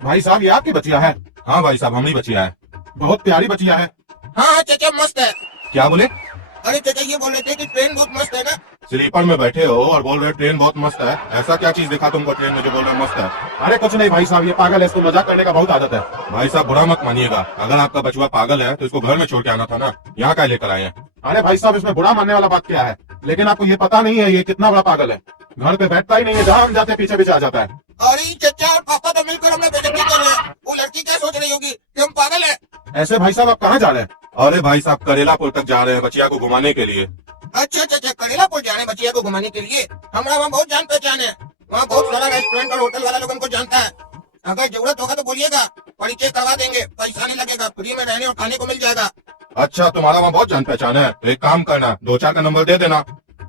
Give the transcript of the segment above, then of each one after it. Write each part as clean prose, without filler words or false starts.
भाई साहब ये आपकी बचिया है? हाँ भाई साहब, हमारी बचिया है। बहुत प्यारी बचिया है। हाँ चाचा मस्त है। क्या बोले? अरे चाचा ये बोल रहे थे कि ट्रेन बहुत मस्त है ना। स्लीपर में बैठे हो और बोल रहे हो ट्रेन बहुत मस्त है। ऐसा क्या चीज दिखा तुमको ट्रेन में जो बोल रहे हो मस्त है? अरे कुछ नहीं भाई साहब, ये पागल है, इसको मजाक करने का बहुत आदत है। भाई साहब बुरा मत मानिएगा, अगर आपका बचुआ पागल है तो इसको घर में छोड़ के आना था ना, यहाँ का लेकर आए हैं। अरे भाई साहब इसमें बुरा मानने वाला बात क्या है? लेकिन आपको ये पता नहीं है ये कितना बड़ा पागल है। घर पे बैठता ही नहीं है, जहाँ हम जाते हैं पीछे पीछे आ जाता है। अरे चाचा और पापा तो मिलकर हमें बेइज्जती कर रहे हैं। वो लड़की क्या सोच रही होगी कि हम पागल है। ऐसे भाई साहब आप कहाँ जा रहे हैं? अरे भाई साहब करेलापुर तक जा रहे हैं बचिया को घुमाने के लिए। अच्छा चाचा करेलापुर जा रहे हैं बचिया को घुमाने के लिए। हमारा वहाँ बहुत जान पहचान है, वहाँ बहुत सारा रेस्टोरेंट और होटल वाला लोग हमको जानता है। अगर जरूरत होगा तो बोलिएगा, परिचय करवा देंगे, पैसा नहीं लगेगा, फ्री में रहने और खाने को मिल जाएगा। अच्छा तुम्हारा वहाँ बहुत जान पहचान है, तो एक काम करना, 2-4 का नंबर दे देना,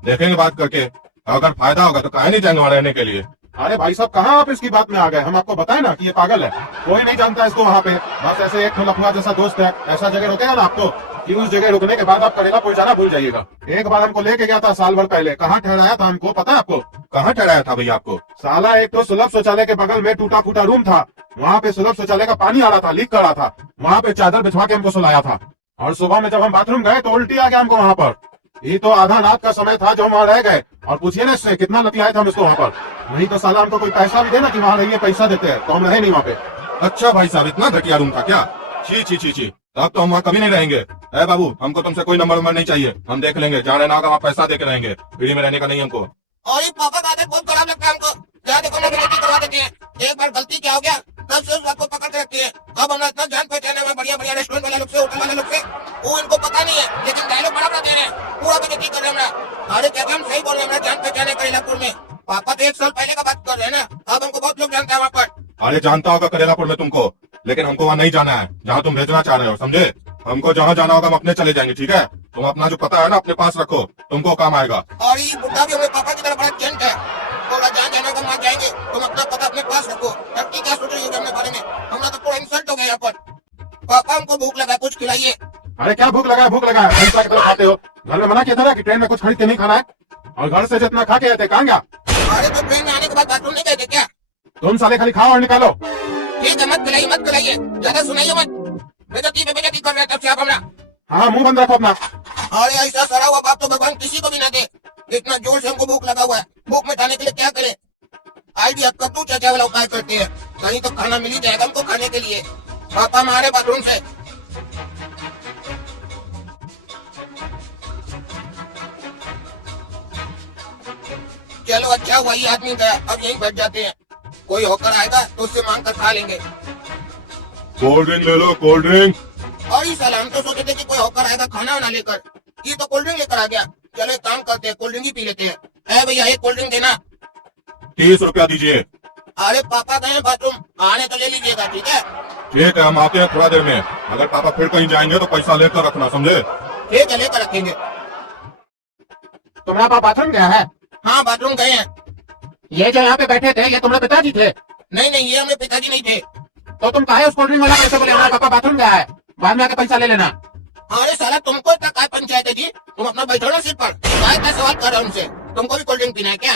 देखेंगे बात करके, अगर फायदा होगा तो काहे नहीं जाएंगे वहाँ रहने के लिए। अरे भाई साहब कहाँ आप इसकी बात में आ गए? हम आपको बताए ना कि ये पागल है, कोई नहीं जानता इसको वहाँ पे। बस ऐसे एक लफुआ जैसा दोस्त है, ऐसा जगह रुकेगा ना आपको कि उस जगह रुकने के बाद आप करेलापुर जाना भूल जाइएगा। एक बार हमको लेके गया था साल भर पहले, कहाँ ठहराया था हमको पता है आपको? कहाँ ठहराया था भैया आपको? साला एक तो सुलभ शौचालय के बगल में टूटा फूटा रूम था, वहाँ पे सुलभ शौचालय का पानी आ रहा था, लीक कर रहा था, वहाँ पे चादर बिछवा के हमको सुलाया था। और सुबह में जब हम बाथरूम गए तो उल्टी आ गया हमको वहाँ पर। ये तो आधा रात का समय था जो हम वहाँ रह गए, और पूछिए ना इससे कितना लतियाए थे हम इसको वहाँ पर। नहीं तो साला हमको कोई पैसा भी देना कि वहाँ रहिए, पैसा देते हैं तो हम रहे नहीं वहाँ पे। अच्छा भाई साहब इतना घटिया रूम था क्या? छी छी छी छी, तब तो हम वहाँ कभी नहीं रहेंगे। ए बाबू हमको तुमसे कोई नंबर नहीं चाहिए, हम देख लेंगे, जहाँ रहना होगा वहाँ पैसा देके रहेंगे, फ्री में रहने का नहीं हमको। और ये पापा का आदत बहुत खराब लगता है हमको, जहाँ देखो ना बेइज्जती करवा देते हैं। एक बार गलती क्या हो गया तब से उस बात को पकड़ के रखती है। अब हम इतना जान पहचान है बढ़िया बढ़िया रेस्टोरेंट वाले लोग से, होटल वाले लोग से, वो इनको पता नहीं है, लेकिन डायलॉग बड़ा बड़ा दे रहे हैं, पूरा बेइज्जती कर रहे हैं हमारा। अरे क्या हम सही बोल रहे हैं, हमारा जान पहचान है करेलापुर में। पापा तो 1 साल पहले का बात कर रहे हैं ना, अब हमको बहुत लोग जानते हैं वहाँ पर। अरे जानता होगा करेलापुर में तुमको, लेकिन हमको वहाँ नहीं जाना है जहाँ तुम भेजना चाह रहे हो, समझे? हमको जहाँ जाना होगा हम अपने चले जाएंगे, ठीक है? तुम अपना जो पता है ना अपने पास रखो, तुमको काम आएगा। और ये बुढ़ा भी हमारे पापा की तरह बड़ा जेंट है, बोला जहाँ जाना होगा वहाँ जाएंगे, तुम अपना पता अपने पास रखो। लड़की क्या सोच रही होगी अपने बारे में? हमारा तो पूरा इंसल्ट हो गया यहाँ पर। पापा हमको भूख लगा, कुछ खिलाइए। अरे क्या भूख लगा है? भूख लगा है पैसा की तरफ खाते हो? घर में मना किया था ना कि ट्रेन में कुछ खरीद के नहीं खाना है, और घर से जितना खा के आए थे कहाँ गया? अरे तो ट्रेन में आने के बाद बाथरूम नहीं गए थे क्या? तुम साले खाली खाओ और निकालो। ठीक है मत खिलाइए मत खिलाइए, ज्यादा सुनाइए मत, बेइज्जती पे बेइज्जती कर रहे हैं तब से आप हमारा। हाँ मुंह बंद रखो अपना। अरे ऐसा सड़ा हुआ बाप तो भगवान किसी को भी ना दे। इतना जोर से हमको भूख लगा हुआ है, भूख मिटाने के लिए क्या करें? आइडिया कद्दू चाचा वाला उपाय करते हैं, कहीं तो खाना मिल ही जाएगा हमको खाने के लिए। पापा हमारे बाथरूम से। चलो अच्छा हुआ ये आदमी गया, अब यहीं बैठ जाते हैं, कोई होकर आएगा तो उससे मांग कर खा लेंगे। कोल्ड ड्रिंक ले लो, कोल्ड ड्रिंक। और इस साल हम तो सोचे थे कि कोई होकर आएगा खाना वाना लेकर, ये तो कोल्ड ड्रिंक लेकर आ गया। चलो एक काम करते हैं, कोल्ड ड्रिंक ही पी लेते हैं। है भैया एक कोल्ड ड्रिंक देना। 30 रुपया दीजिए। अरे पापा गए बाथरूम, आने तो ले लीजिएगा, ठीक है? ठीक है हम आते हैं थोड़ा देर में, अगर पापा फिर कहीं जाएंगे तो पैसा लेकर रखना, समझे? ठीक है लेकर रखेंगे। तुम्हारा पापा बाथरूम गया है? हाँ बाथरूम गए हैं। ये जो यहाँ पे बैठे थे ये तुम्हारे पिताजी थे? नहीं नहीं ये हमें पिताजी नहीं थे। तो तुम काहे उस कोल्ड ड्रिंक वाला कैसे बोले हमारा पापा बाथरूम गया है, बाद में आके पैसा ले लेना? अरे साला तुमको इतना काय पंचायत है जी, तुम अपना बैठो ना सीट पर, काय का सवाल कर रहे हो उनसे? तुमको भी कोल्ड ड्रिंक पीना है क्या?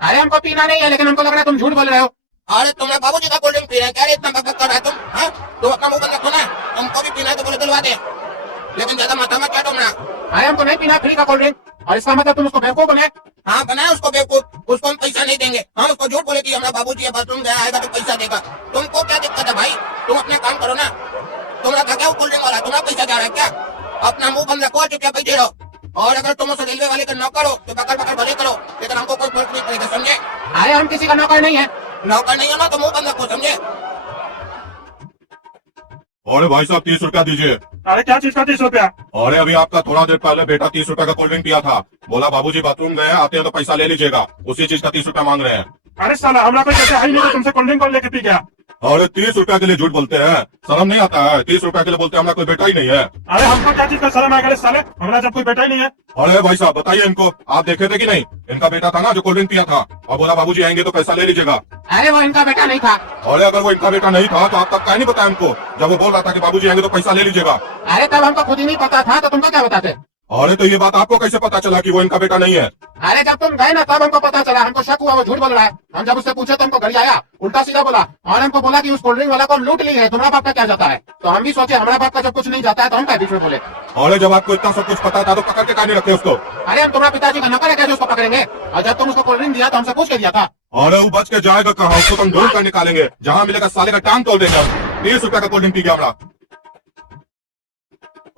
अरे हमको पीना नहीं है, लेकिन हमको लग रहा है तुम झूठ बोल रहे हो। अरे तुम्हारे बाबूजी का कोल्ड ड्रिंक पीना है क्या? अरे इतना बकबक कर रहा है तुम, हाँ? तुम अपना मुंह बंद रखो ना, तुमको भी पीना है तो बोले दिलवा दे, लेकिन ज्यादा माथा मत चाटो ना। अरे हमको नहीं पीना फ्री का कोल्ड ड्रिंक, और इसका मतलब तुम उसको बेवकूफ बने? हाँ बनाए उसको बेवकूफ, उसको हम पैसा नहीं देंगे। हम उसको झूठ बोले कि हमारा बाबूजी बाथरूम गया आएगा तो पैसा देगा। तुमको क्या दिक्कत है भाई? तुम अपने काम करो ना, तुम्हारा था क्या वो कोल्ड ड्रिंक वाला, तुम्हारा पैसा जा रहा है क्या? अपना मुंह बंद रखो, चुपचाप बैठे रहो, और अगर तुम उस रेलवे वाले का नौकर हो तो बकर बकर भले करो, लेकिन हमको कोई फर्क नहीं पड़ेगा, समझे? अरे हम किसी का नौकर नहीं है। नौकर नहीं हो ना तो मुंह बंद रखो, समझे? अरे भाई साहब 30 रुपया दीजिए। अरे क्या चीज का 30 रुपया? अरे अभी आपका थोड़ा देर पहले बेटा 30 रुपया का कोल्ड ड्रिंक पिया था, बोला बाबूजी बाथरूम गए आते हैं तो पैसा ले लीजिएगा, उसी चीज का 30 रुपया मांग रहे हैं। अरे साला हमरा पे कैसे है नहीं, तुमसे कोल्ड ड्रिंक कौन लेके पी गया? अरे 30 रुपया के लिए झूठ बोलते हैं, शर्म नहीं आता है? 30 रुपया के लिए बोलते हैं हमारा कोई बेटा ही नहीं है। अरे हमको क्या चीज का शर्म आएगा साले, हमारा जब कोई बेटा ही नहीं है। अरे भाई साहब बताइए इनको, आप देखे थे कि नहीं? इनका बेटा था ना जो कोल्ड ड्रिंक पिया था, और बोला बाबूजी आएंगे तो पैसा ले लीजिएगा। अरे वो इनका बेटा नहीं था। अरे अगर वो इनका बेटा नहीं था तो आप तक क्या नहीं बताया हमको, जब वो बोल रहा था कि बाबूजी आएंगे तो पैसा ले लीजिएगा? अरे तब हमको खुद ही नहीं पता था तो तुमको क्या बताते? अरे तो ये बात आपको कैसे पता चला कि वो इनका बेटा नहीं है? अरे जब तुम गए ना तब हमको पता चला, हमको शक हुआ वो झूठ बोल रहा है। हम जब उससे पूछे तो हमको घर आया उल्टा सीधा बोला और हमको बोला कि उस कोल्ड ड्रिंक वाला को हम लूट ली है, तुम्हारा बाप का क्या जाता है। तो हम भी सोचे हमारा बाप का जब कुछ नहीं जाता है तो हम क्या बीच में बोले। अरे जब आपको इतना सब कुछ पता था तो पकड़ के काहे नहीं रखे उसको? अरे हम तुम्हारे पिताजी का नौकर है, कैसे उसको पकड़ेंगे? और जब तुम उसको कोल्ड ड्रिंक दिया तो हमसे पूछ के दिया था। अरे वो बच के जाएगा कहाँ? उसको तुम ढूंढ कर निकालेंगे, जहाँ मिलेगा साले का टांग तोड़ देंगे। 30 रुपया का कोल्ड ड्रिंक पी गया हमारा।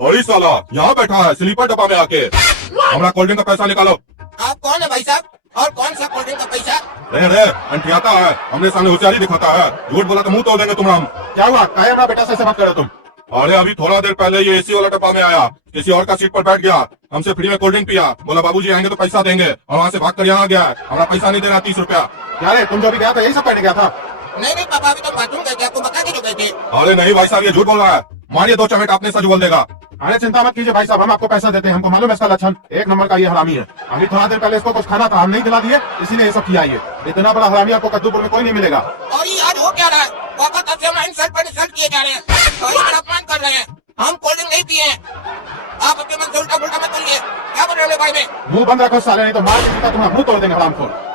और इस साला यहाँ बैठा है स्लीपर डब्बा में आके, हमारा कोल्ड ड्रिंक का पैसा निकालो। आप कौन है भाई साहब, और कौन सा कोल्ड ड्रिंक का पैसा? रे अंठियाता है, हमने सामने होशियारी दिखाता है, झूठ बोला तो मुंह तोड़ देंगे तुम्हारा हम। क्या हुआ, काहे हमारा बेटा से ऐसे बात कर रहे हो तुम? अरे अभी थोड़ा देर पहले ये एसी वाला डब्बा में आया, किसी और का सीट पर बैठ गया, हमसे फ्री में कोल्ड ड्रिंक पिया, बोला बाबूजी आएंगे तो पैसा देंगे, और वहाँ से भाग कर यहाँ गया है। हमारा पैसा नहीं दे रहा 30 रुपया। क्या रे, तुम जो भी गया था यही सब पहने गया था? नहीं पापा, अभी तो बाथरूम गए थे, आपको बता के जो गए थे। अरे नहीं भाई साहब, ये झूठ बोल रहा है, मारिए 2 चमेट आपने सच बोल देगा। अरे चिंता मत कीजिए भाई साहब, हम आपको पैसा देते हैं, हमको मालूम है इसका लक्षण, एक नंबर का ये हरामी है। अभी थोड़ा देर पहले इसको कुछ खाना था, हम नहीं दिला दिए, इसीलिए ये सब किया। ये इतना बड़ा हरामी आपको कद्दूपुर में कोई नहीं मिलेगा। और ये आज हो क्या रहा है? पापा तब से हमारे इंसल्ट पर इंसल्ट किए जा रहे हैं और ये मेरा अपमान कर रहे हैं। हम कोल्ड ड्रिंक नहीं पिए हैं। आप अपने मन से उल्टा पुल्टा मत बोलिए। क्या बोल रहे हो भाई में? मुंह बंद रखो साले, नहीं तो मार के तुम्हारा मुंह तोड़ देंगे हरामखोर।